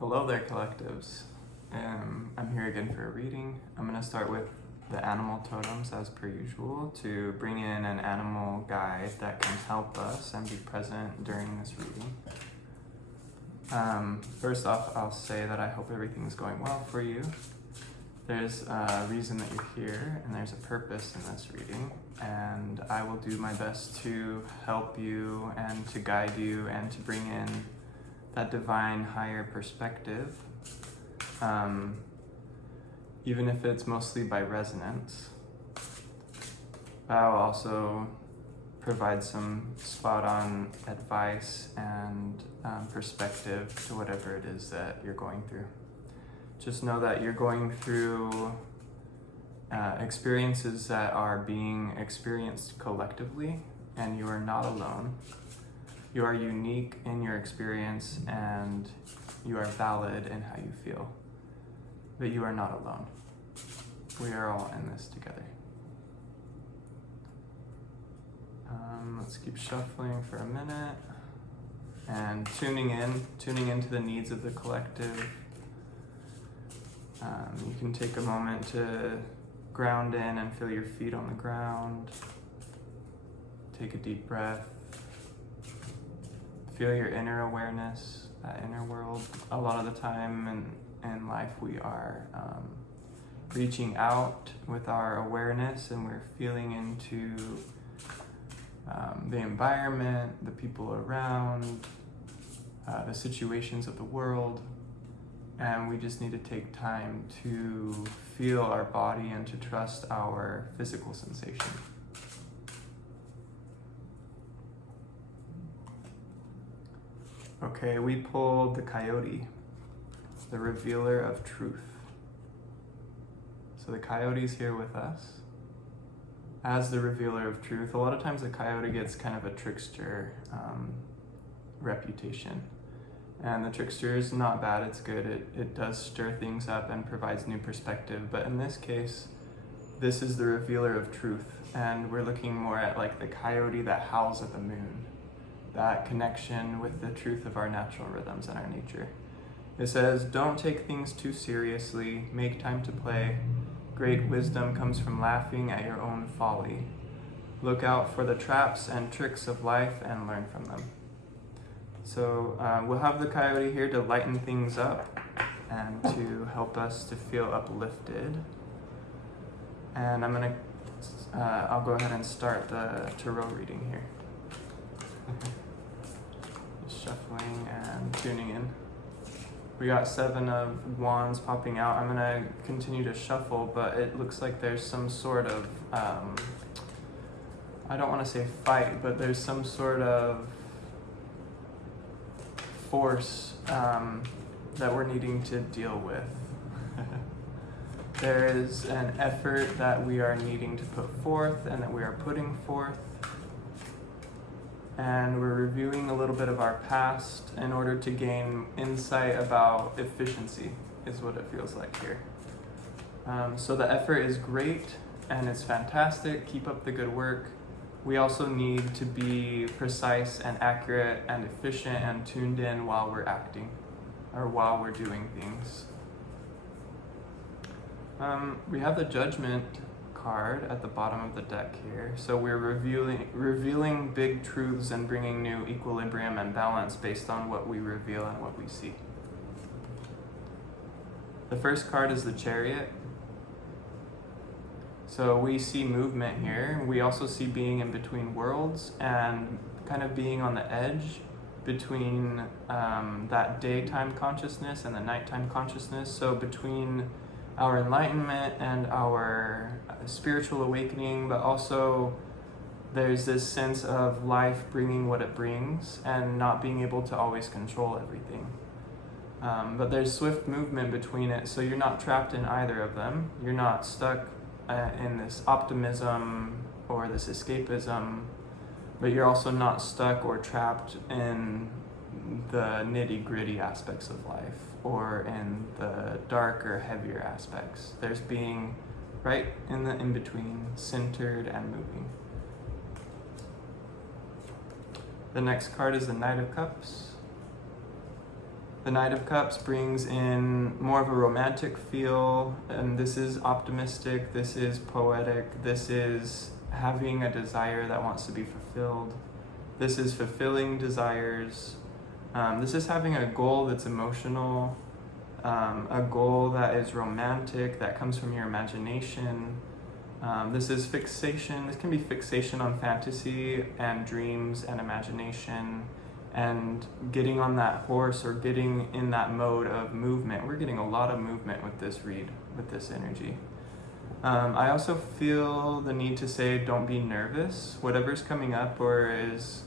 Hello there, collectives. I'm here again for a reading. I'm going to start with the animal totems as per usual to bring in an animal guide that can help us and be present during this reading. First off, I'll say that I hope everything's going well for you. There's a reason that you're here and there's a purpose in this reading, and I will do my best to help you and to guide you and to bring in that divine higher perspective, even if it's mostly by resonance. I'll also provide some spot-on advice and perspective to whatever it is that you're going through. Just know that you're going through experiences that are being experienced collectively, and you are not alone. You are unique in your experience and you are valid in how you feel, but you are not alone. We are all in this together. Let's keep shuffling for a minute and tuning into the needs of the collective. You can take a moment to ground in and feel your feet on the ground. Take a deep breath. Feel your inner awareness, that inner world. A lot of the time in life we are reaching out with our awareness, and we're feeling into the environment, the people around, the situations of the world, and we just need to take time to feel our body and to trust our physical sensation. Okay, we pulled the Coyote, the revealer of truth. So the Coyote's here with us as the revealer of truth. A lot of times the Coyote gets kind of a trickster reputation. And the trickster is not bad, it's good. It does stir things up and provides new perspective. But in this case, this is the revealer of truth. And we're looking more at like the coyote that howls at the moon. That connection with the truth of our natural rhythms and our nature. It says, don't take things too seriously, make time to play. Great wisdom comes from laughing at your own folly. Look out for the traps and tricks of life and learn from them. So we'll have the coyote here to lighten things up and to help us to feel uplifted. And I'll go ahead and start the tarot reading here. Shuffling and tuning in. We got 7 of Wands popping out. I'm gonna continue to shuffle, but it looks like there's some sort of, I don't wanna say fight, but there's some sort of force that we're needing to deal with. There is an effort that we are needing to put forth and that we are putting forth. And we're reviewing a little bit of our past in order to gain insight about efficiency, is what it feels like here. So the effort is great and it's fantastic. Keep up the good work. We also need to be precise and accurate and efficient and tuned in while we're acting or while we're doing things. We have the Judgment card at the bottom of the deck here. So we're revealing big truths and bringing new equilibrium and balance based on what we reveal and what we see. The first card is the Chariot. So we see movement here. We also see being in between worlds and kind of being on the edge between that daytime consciousness and the nighttime consciousness. So between our enlightenment and our spiritual awakening, but also there's this sense of life bringing what it brings and not being able to always control everything. But there's swift movement between it, so you're not trapped in either of them. You're not stuck in this optimism or this escapism, but you're also not stuck or trapped in the nitty-gritty aspects of life or in the darker, heavier aspects. There's being right in the in-between, centered and moving. The next card is the Knight of Cups. The Knight of Cups brings in more of a romantic feel, and this is optimistic, this is poetic, this is having a desire that wants to be fulfilled. This is fulfilling desires. This is having a goal that's emotional, a goal that is romantic, that comes from your imagination. This is fixation. This can be fixation on fantasy and dreams and imagination and getting on that horse or getting in that mode of movement. We're getting a lot of movement with this read, with this energy. I also feel the need to say, don't be nervous. Whatever's coming up or is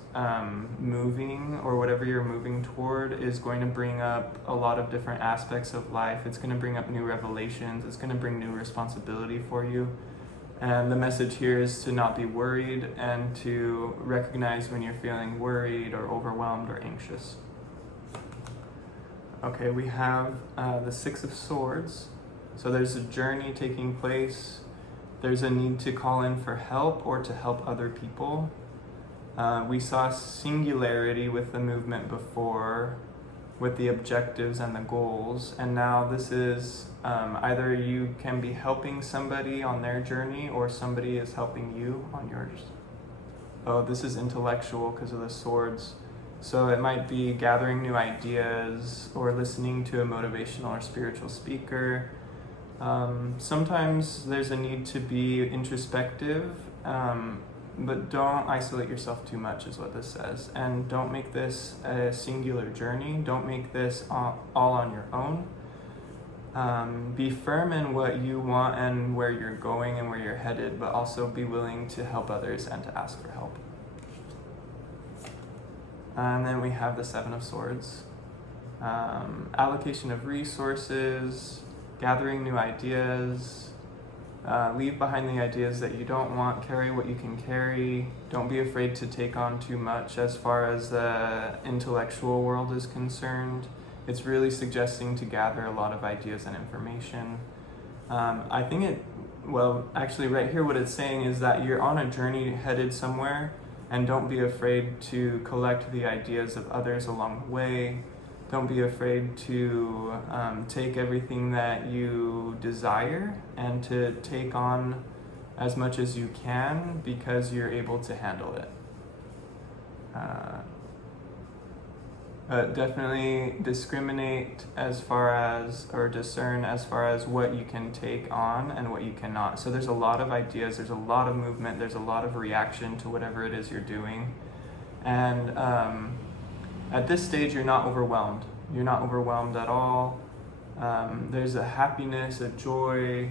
moving, or whatever you're moving toward, is going to bring up a lot of different aspects of life. It's going to bring up new revelations. It's going to bring new responsibility for you. And the message here is to not be worried and to recognize when you're feeling worried or overwhelmed or anxious. Okay, we have the Six of Swords. So there's a journey taking place. There's a need to call in for help or to help other people. We saw singularity with the movement before, with the objectives and the goals. And now this is either you can be helping somebody on their journey or somebody is helping you on yours. Oh, this is intellectual because of the swords. So it might be gathering new ideas or listening to a motivational or spiritual speaker. Sometimes there's a need to be introspective, but don't isolate yourself too much is what this says. And don't make this a singular journey. Don't make this all on your own. Be firm in what you want and where you're going and where you're headed, but also be willing to help others and to ask for help. And then we have the Seven of Swords. Allocation of resources, gathering new ideas, leave behind the ideas that you don't want, carry what you can carry. Don't be afraid to take on too much as far as the intellectual world is concerned. It's really suggesting to gather a lot of ideas and information. I think actually right here what it's saying is that you're on a journey headed somewhere, and don't be afraid to collect the ideas of others along the way. Don't be afraid to take everything that you desire and to take on as much as you can because you're able to handle it. Definitely discriminate as far as, or discern as far as what you can take on and what you cannot. So there's a lot of ideas, there's a lot of movement, there's a lot of reaction to whatever it is you're doing. And at this stage, you're not overwhelmed. You're not overwhelmed at all. There's a happiness, a joy,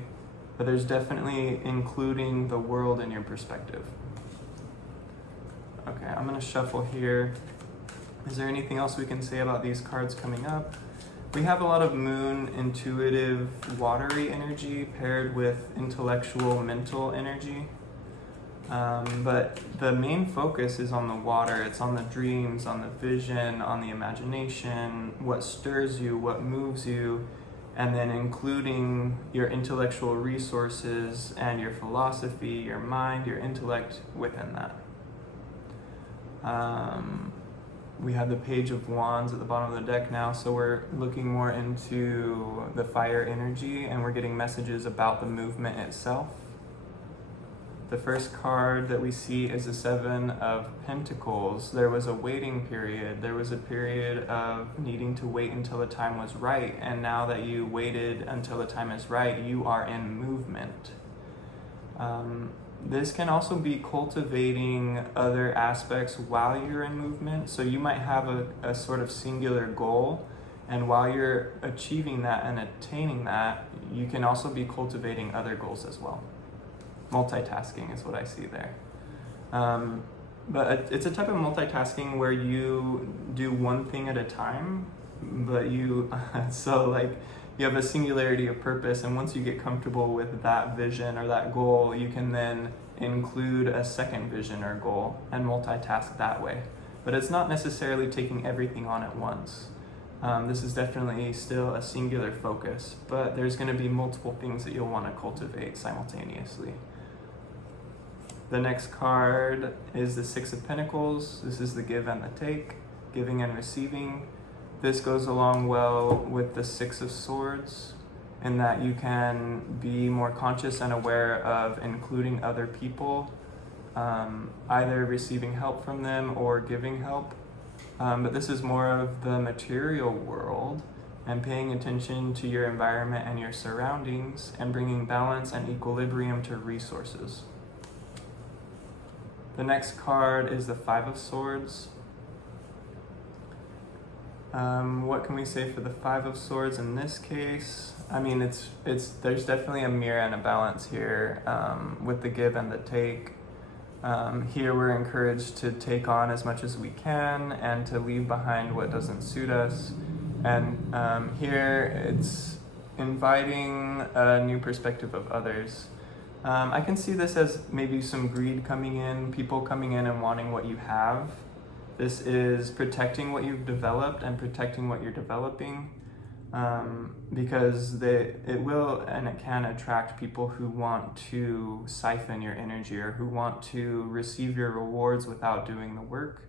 but there's definitely including the world in your perspective. Okay, I'm gonna shuffle here. Is there anything else we can say about these cards coming up? We have a lot of moon, intuitive, watery energy paired with intellectual, mental energy. But the main focus is on the water. It's on the dreams, on the vision, on the imagination, what stirs you, what moves you, and then including your intellectual resources and your philosophy, your mind, your intellect within that. We have the Page of Wands at the bottom of the deck now, so we're looking more into the fire energy and we're getting messages about the movement itself. The first card that we see is the Seven of Pentacles. There was a waiting period. There was a period of needing to wait until the time was right, and now that you waited until the time is right, you are in movement. This can also be cultivating other aspects while you're in movement. So you might have a sort of singular goal, and while you're achieving that and attaining that, you can also be cultivating other goals as well. Multitasking is what I see there. But it's a type of multitasking where you do one thing at a time, but you have a singularity of purpose, and once you get comfortable with that vision or that goal, you can then include a second vision or goal and multitask that way. But it's not necessarily taking everything on at once. This is definitely still a singular focus, but there's going to be multiple things that you'll want to cultivate simultaneously. The next card is the Six of Pentacles. This is the give and the take, giving and receiving. This goes along well with the Six of Swords, in that you can be more conscious and aware of including other people, either receiving help from them or giving help. But this is more of the material world and paying attention to your environment and your surroundings and bringing balance and equilibrium to resources. The next card is the Five of Swords. What can we say for the Five of Swords in this case? I mean, there's definitely a mirror and a balance here, with the give and the take. Here we're encouraged to take on as much as we can and to leave behind what doesn't suit us. And here it's inviting a new perspective of others. I can see this as maybe some greed coming in, people coming in and wanting what you have. This is protecting what you've developed and protecting what you're developing, because it will and it can attract people who want to siphon your energy or who want to receive your rewards without doing the work.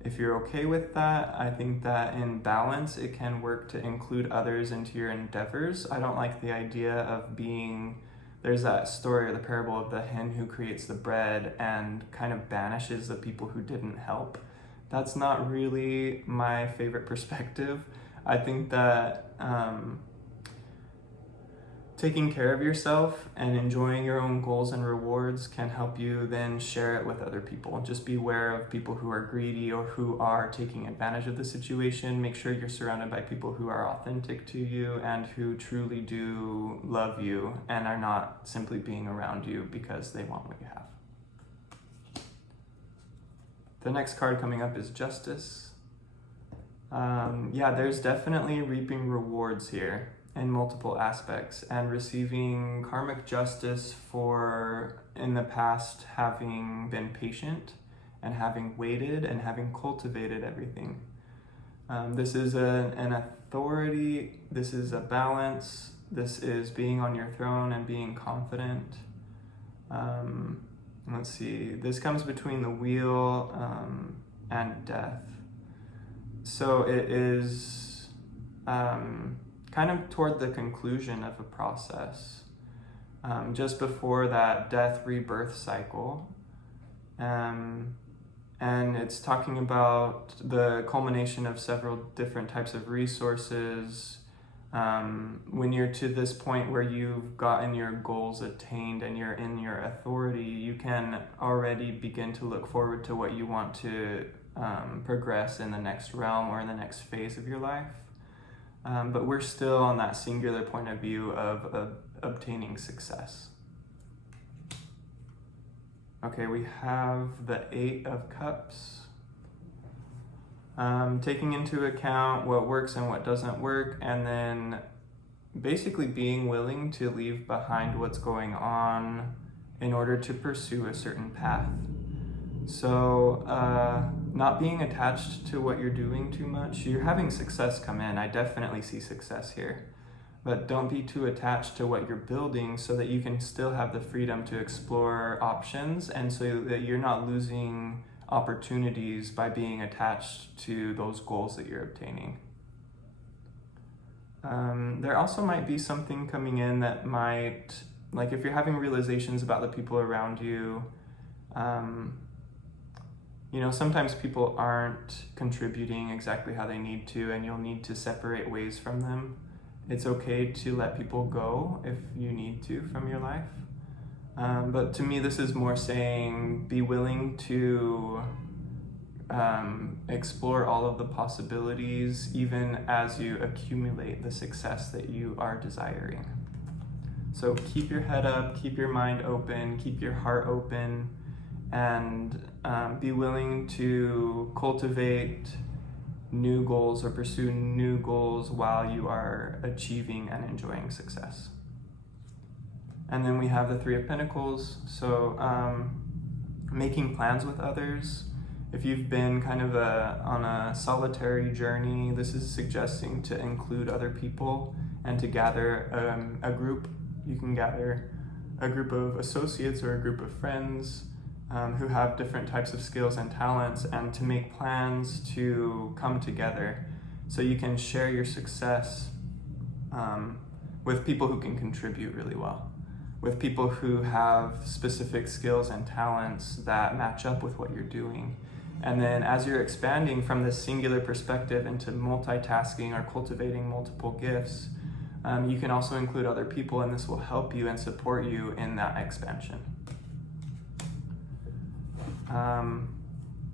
If you're okay with that, I think that in balance, it can work to include others into your endeavors. I don't like the idea of there's that story or the parable of the hen who creates the bread and kind of banishes the people who didn't help. That's not really my favorite perspective. I think that taking care of yourself and enjoying your own goals and rewards can help you then share it with other people. Just be aware of people who are greedy or who are taking advantage of the situation. Make sure you're surrounded by people who are authentic to you and who truly do love you and are not simply being around you because they want what you have. The next card coming up is Justice. There's definitely reaping rewards here in multiple aspects and receiving karmic justice for, in the past, having been patient and having waited and having cultivated everything. This is an authority, this is a balance, this is being on your throne and being confident. Let's see, this comes between the wheel and death. So it is kind of toward the conclusion of a process, just before that death rebirth cycle. And it's talking about the culmination of several different types of resources. When you're to this point where you've gotten your goals attained and you're in your authority, you can already begin to look forward to what you want to progress in the next realm or in the next phase of your life. But we're still on that singular point of view of obtaining success. Okay, we have the Eight of Cups. Taking into account what works and what doesn't work, and then basically being willing to leave behind what's going on in order to pursue a certain path. So not being attached to what you're doing too much. You're having success come in. I definitely see success here. But don't be too attached to what you're building so that you can still have the freedom to explore options and so that you're not losing opportunities by being attached to those goals that you're obtaining. There also might be something coming in that might, like if you're having realizations about the people around you, sometimes people aren't contributing exactly how they need to, and you'll need to separate ways from them. It's okay to let people go if you need to from your life. But to me, this is more saying be willing to explore all of the possibilities, even as you accumulate the success that you are desiring. So keep your head up, keep your mind open, keep your heart open, and be willing to cultivate new goals or pursue new goals while you are achieving and enjoying success. And then we have the Three of Pentacles. So making plans with others. If you've been kind of on a solitary journey, this is suggesting to include other people and to gather a group. You can gather a group of associates or a group of friends who have different types of skills and talents, and to make plans to come together. so you can share your success with people who can contribute really well, with people who have specific skills and talents that match up with what you're doing. And then as you're expanding from this singular perspective into multitasking or cultivating multiple gifts, you can also include other people, and this will help you and support you in that expansion.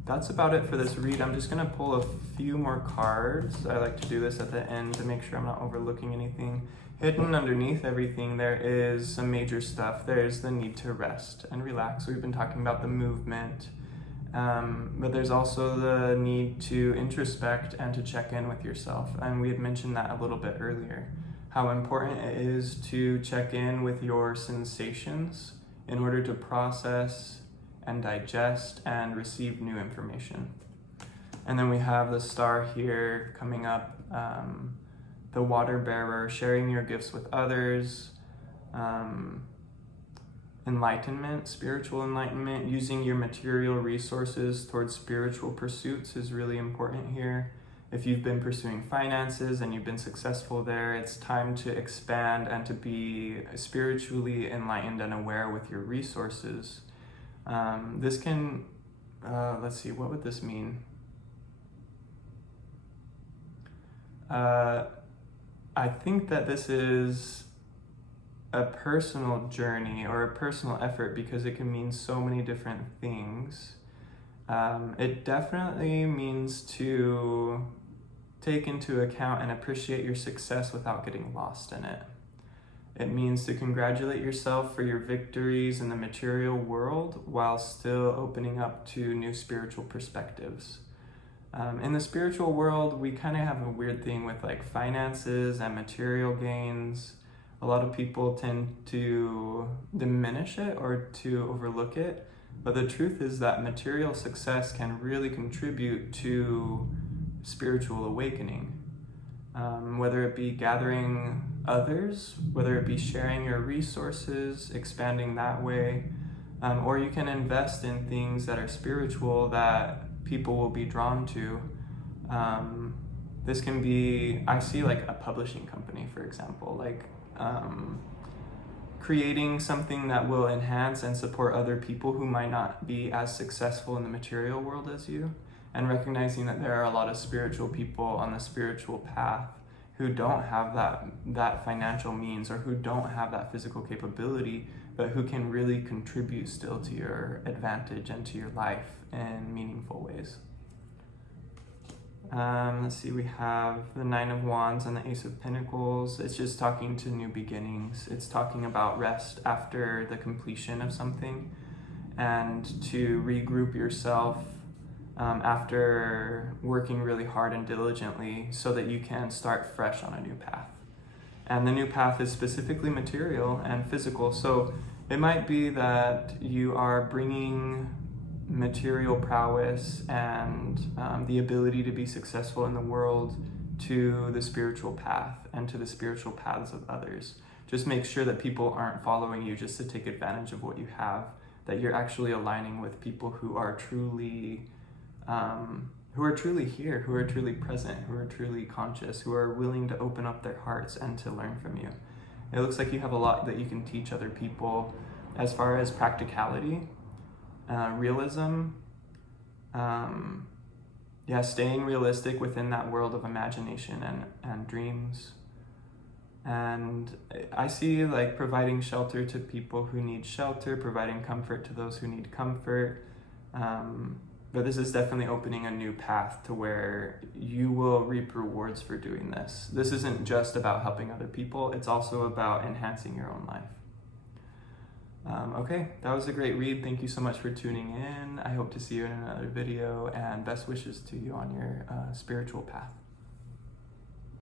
That's about it for this read. I'm just gonna pull a few more cards. I like to do this at the end to make sure I'm not overlooking anything. Hidden underneath everything, there is some major stuff. There's the need to rest and relax. We've been talking about the movement, but there's also the need to introspect and to check in with yourself. And we had mentioned that a little bit earlier, how important it is to check in with your sensations in order to process and digest and receive new information. And then we have the star here coming up, the water bearer, sharing your gifts with others, enlightenment, spiritual enlightenment, using your material resources towards spiritual pursuits is really important here. If you've been pursuing finances and you've been successful there, it's time to expand and to be spiritually enlightened and aware with your resources. This can, let's see, what would this mean? I think that this is a personal journey or a personal effort because it can mean so many different things. It definitely means to take into account and appreciate your success without getting lost in it. It means to congratulate yourself for your victories in the material world while still opening up to new spiritual perspectives. In the spiritual world, we kind of have a weird thing with like finances and material gains. A lot of people tend to diminish it or to overlook it, but the truth is that material success can really contribute to spiritual awakening. Whether it be gathering others, whether it be sharing your resources, expanding that way, or you can invest in things that are spiritual that people will be drawn to. This can be, I see like a publishing company, for example, like creating something that will enhance and support other people who might not be as successful in the material world as you, and recognizing that there are a lot of spiritual people on the spiritual path who don't have that financial means or who don't have that physical capability, but who can really contribute still to your advantage and to your life in meaningful ways. Let's see, we have the Nine of Wands and the Ace of Pentacles. It's just talking to new beginnings. It's talking about rest after the completion of something and to regroup yourself after working really hard and diligently so that you can start fresh on a new path. And the new path is specifically material and physical. So it might be that you are bringing material prowess and the ability to be successful in the world to the spiritual path and to the spiritual paths of others. Just make sure that people aren't following you just to take advantage of what you have, that you're actually aligning with people who are truly here, who are truly present, who are truly conscious, who are willing to open up their hearts and to learn from you. It looks like you have a lot that you can teach other people as far as practicality, realism, staying realistic within that world of imagination and dreams. And I see like providing shelter to people who need shelter, providing comfort to those who need comfort. But this is definitely opening a new path to where you will reap rewards for doing this. This isn't just about helping other people, it's also about enhancing your own life. Okay, that was a great read. Thank you so much for tuning in. I hope to see you in another video, and best wishes to you on your spiritual path.